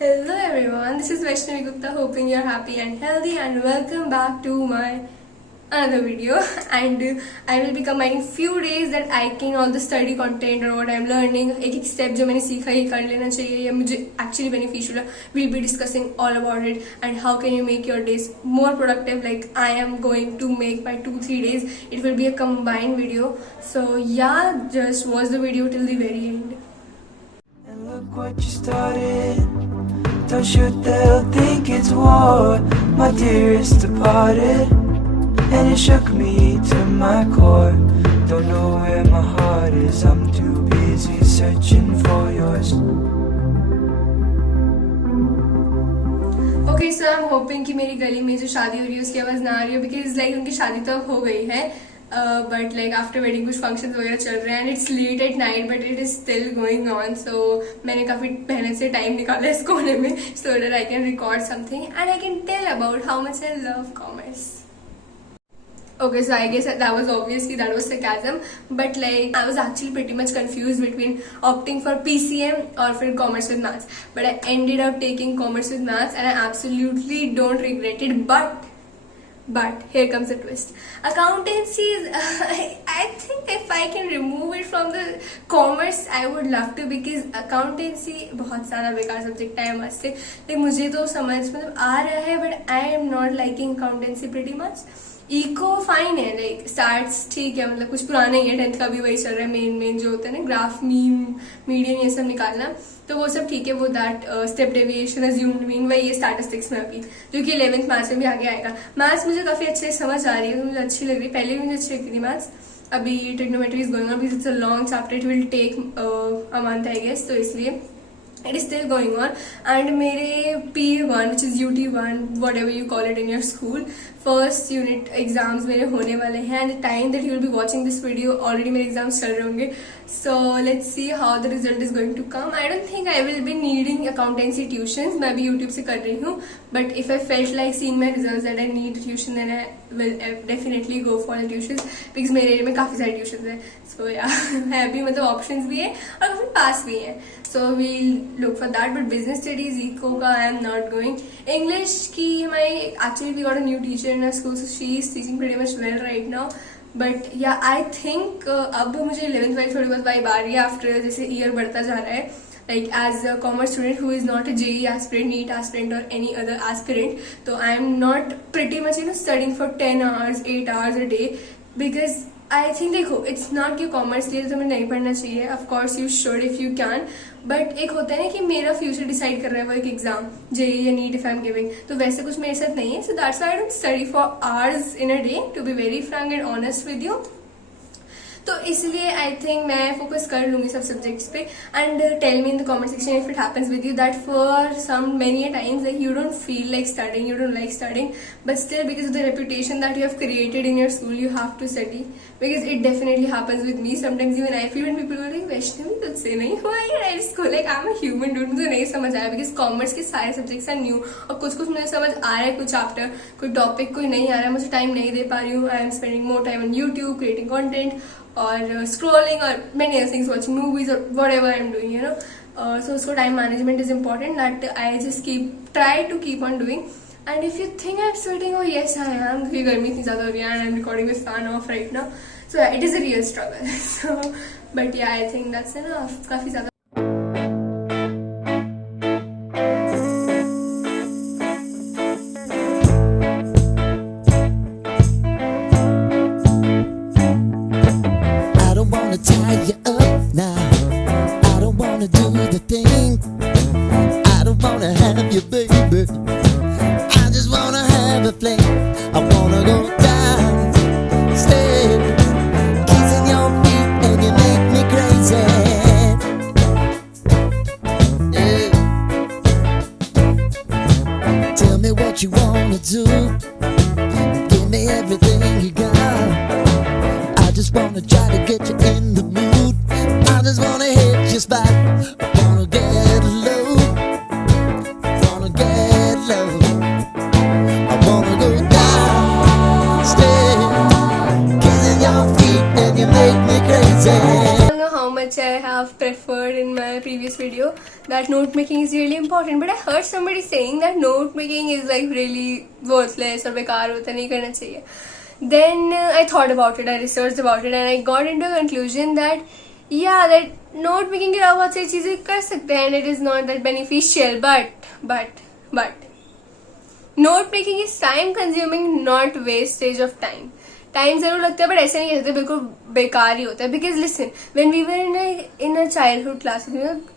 Hello everyone, this is Vaishnavi Gupta, hoping you're happy and healthy, and welcome back to my another video. And I will be combining few days that I can all the study content or what I'm learning, एक step जो मैंने सीखा ये कर लेना चाहिए या मुझे actually beneficial है. We'll be discussing all about it and how can you make your days more productive. Like I am going to make by 2-3 days. It will be a combined video. So yeah, just watch the video till the very end. And look what you started. Don't shoot, they'll think it's war. My dearest departed, and it shook me to my core. Don't know where my heart is, I'm too busy searching for yours. Okay, so I'm hoping कि मेरी गली में जो शादी हो रही है उसकी आवाज़ ना आ रही हो, because like उनकी शादी तो अब हो गई है, but like after wedding कुछ functions वगैरह चल रहे हैं and it's late at night but it is still going on. So मैंने काफ़ी मेहनत से टाइम निकाला इस कोने में so that I can record something and I can tell about how much I love commerce. Okay, so I guess that was obviously that was sarcasm, but like I was actually pretty much confused between opting for PCM or for commerce with maths, but I ended up taking commerce with maths and I absolutely don't regret it. But here comes the twist. Accountancy is I think if I can remove it from the commerce I would love to, because accountancy बहुत सारा बेकार सब्जेक्ट है मस्त से, like मुझे तो समझ मतलब आ रहा है but I am not liking accountancy pretty much. Eco fine है, लाइक स्टार्ट्स ठीक है, मतलब कुछ पुराना ही है, 10th का भी वही चल रहा है, मेन जो होता है ना ग्राफ मीडियन ये सब निकालना, तो वो सब ठीक है. वो that step deviation assumed mean वही है स्टैटिस्टिक्स में अभी, जो कि 11th मैथ्स में भी आगे आएगा. मैथ्स मुझे काफ़ी अच्छे समझ आ रही है, मुझे अच्छी लग रही है, पहले भी मुझे अच्छी लगती थी मैथ्स. अभी trigonometry is going on because it's a long chapter, it will take a month I guess, तो इसलिए it is still going on. And मेरे PA1 which is UT1 whatever you call it in your school, first unit exams मेरे होने वाले हैं, and the time that you will be watching this video already मेरे exams चल रहे होंगे. So let's see how the result is going to come. I don't think I will be needing accountancy tuitions, मैं भी YouTube से कर रही हूँ, but if I felt like seeing my results that I need tuition then I will definitely go for the tuitions, because मेरे एरिया में काफ़ी सारी tuitions हैं. So yeah है भी, मतलब options भी है और काफ़ी पास भी है, so we'll look for that. But business studies eco ka I am not going. English ki हमारी actually we got a new teacher in our school, so she is teaching pretty much well right now. But yeah I think अब मुझे 11th वाली थोड़ी बहुत vibe आ रही है after जैसे year बढ़ता जा रहा है. Like as a commerce student who is not a JEE aspirant, NEET aspirant or any other aspirant, so I am not pretty much studying for 10 hours, 8 hours a day, because I think देखो it's not कि कॉमर्स लिए तुम्हें नहीं पढ़ना चाहिए, of course you should if you can, but एक होता है ना कि मेरा फ्यूचर डिसाइड कर रहा है वो एक एग्जाम जेईई या NEET if I am giving, तो वैसे कुछ मेरे साथ नहीं है. So that's why I don't study for hours in a day, to be very frank and honest with you. तो इसलिए आई थिंक मैं फोकस कर लूंगी सब सब्जेक्ट्स पे. And tell me in the comment section if it happens with you that for some many times like you don't feel like studying, you don't like studying, but still because of the reputation that you have created in your school you have to study, because it definitely happens with me. Sometimes even I feel when people are like Vaishnavi तुझसे नहीं हुआ यार, I just go like I am a human dude, मुझे नहीं समझ आया because commerce के सारे सब्जेक्ट्स आर न्यू, और कुछ मुझे समझ आ रहा है, कुछ चैप्टर कोई टॉपिक कोई नहीं आ रहा है, मुझे टाइम नहीं दे पा रही हूँ. I am spending more time on YouTube creating content और scrolling or many other things, watching movies or whatever I'm doing, you know. So time management is important, that I just try to keep on doing. And if you think I'm sweating, oh yes I am, क्योंकि गर्मी इतनी ज़्यादा हो रही है and I'm recording with fan off right now, so yeah, it is a real struggle. So but yeah I think that's enough. काफ़ी ज़्यादा tie you up now. I don't wanna do the thing. I don't wanna have you, baby. I just wanna have a fling. I wanna go down, stay, kissing your feet, and you make me crazy. Yeah. Tell me what you wanna do. Give me everything you got. I just wanna try to get you in the mood. I just wanna hit your spot. I wanna get low. Wanna get low. I wanna go down, stay, kissing your feet and you make me crazy. I don't know how much I have preferred in my previous video that that note making is really important, but I heard somebody saying that note making is like really worthless और बेकार होता, नहीं करना चाहिए. Then I thought about it, I researched about it, and I got into a conclusion that yeah, that note making के अलावा बहुत सारी चीजें कर सकते हैं, and it is not that beneficial. But note making is time consuming, not wastage of time. Time जरूर लगता है, बट ऐसा नहीं कहते बिल्कुल बेकार ही होता है. Because listen, when we were in a childhood class,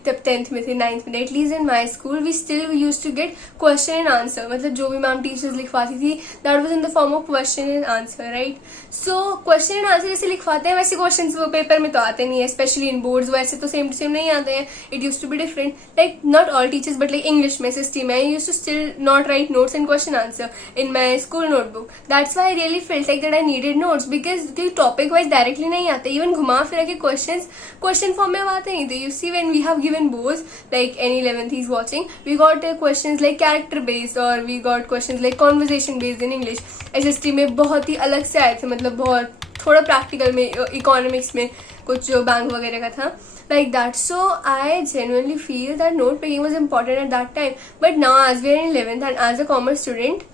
जब 10th में थे, 9th में, at least in my school, we still use to get question and answer. मतलब जो भी मैम टीचर्स लिखवाती थी, that was in the form of question and answer, right. So question and answer जैसे लिखवाते हैं वैसे क्वेश्चन वो पेपर में तो आते नहीं है, स्पेशली इन बोर्ड्स. वैसे तो सेम टू सेम नहीं आते हैं. It use to be different. Like not all teachers, but like English में सिस्टम में, I use to still not write notes and question answer in my school notebook. That's why I really felt like that I needed notes, because topic wise directly नहीं आते. इवन घुमा फिरा के question form में आते नहीं थे. You see when we have given boards, like any 11th is watching, we got questions like character based, और we got questions like conversation based in English. SST में बहुत ही अलग से आए थे, मतलब बहुत थोड़ा प्रैक्टिकल में, इकोनॉमिक्स में कुछ जो बैंक वगैरह का था, like that. So I genuinely feel that note taking was important at that time. But now as we are in 11th and as a commerce student,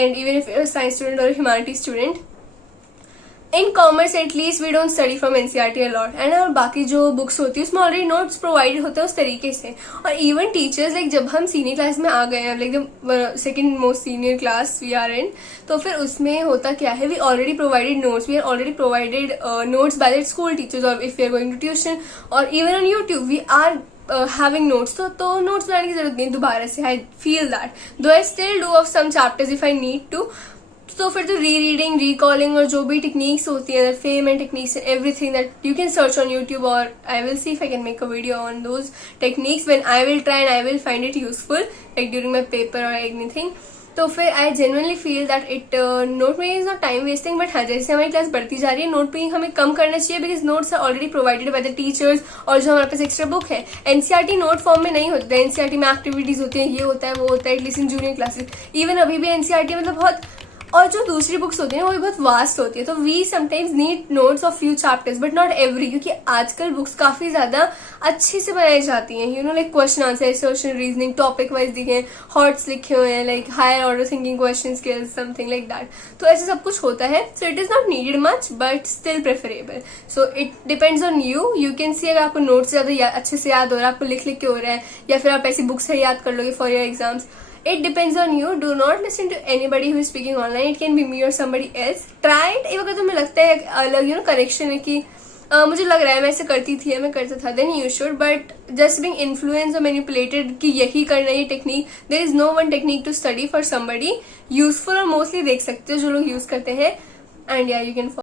and even if you're a science student or a humanities student, in commerce at least we don't study from NCERT a lot, and और बाकी जो बुक्स होती है उसमें already notes provided होते हैं उस तरीके से. और इवन टीचर्स लाइक जब हम सीनियर क्लास में आ गए हैं, like the second most senior class we are in, तो फिर उसमें होता क्या है, we already provided notes, we are already provided notes by the school teachers, और if we are going to tuition और even on YouTube we are having notes. तो notes बनाने की जरूरत नहीं दोबारा से. आई feel that though I still do of some chapters if I need to. तो फिर तो री रीडिंग, रिकॉलिंग और जो भी टेक्निक्स होती है, fame and techniques, everything that you can search on YouTube, और I will see if I can make a video on those techniques when I will try and I will find it useful like during my paper और anything. तो फिर I genuinely feel that it note making is not time wasting. But हाँ, जैसे हमारी क्लास बढ़ती जा रही है, नोट मेकिंग हमें कम करना चाहिए, because notes are already provided by the teachers. और जो हमारे पास एक्स्ट्रा बुक है, एनसीईआरटी नोट फॉर्म में नहीं होता है. एनसीईआरटी में एक्टिविटीज होती हैं, ये होता है वो होता है, at least in junior classes. Even अभी भी एनसीईआरटी मतलब बहुत, और जो दूसरी बुक्स होती है वो भी बहुत वास्ट होती है. तो we sometimes need notes of few chapters but not every, क्योंकि आजकल बुक्स काफी ज्यादा अच्छे से बनाई जाती हैं. You know like question answer, social reasoning, topic wise दिखे हैं, हॉट्स लिखे हुए हैं, like higher order thinking, question skills, something like that. तो ऐसे सब कुछ होता है. So it is not needed much but still preferable. So it depends on you. You can see अगर आपको नोट्स ज्यादा अच्छे से याद हो रहा है, आपको लिख के हो रहा है, या फिर आप ऐसी बुक्स से याद कर लोगे for your exams. It depends on you. Do not listen to anybody who is speaking online. It can be me or somebody else. Try it. अगर तुम्हें लगता है अलग कनेक्शन है कि मुझे लग रहा है मैं ऐसे करती थी, मैं करता था, then you should. But just being influenced or manipulated कि यही करना है, ये technique, there is no one technique to study for somebody. Useful और mostly देख सकते हो जो लोग यूज करते हैं, and yeah, you can follow.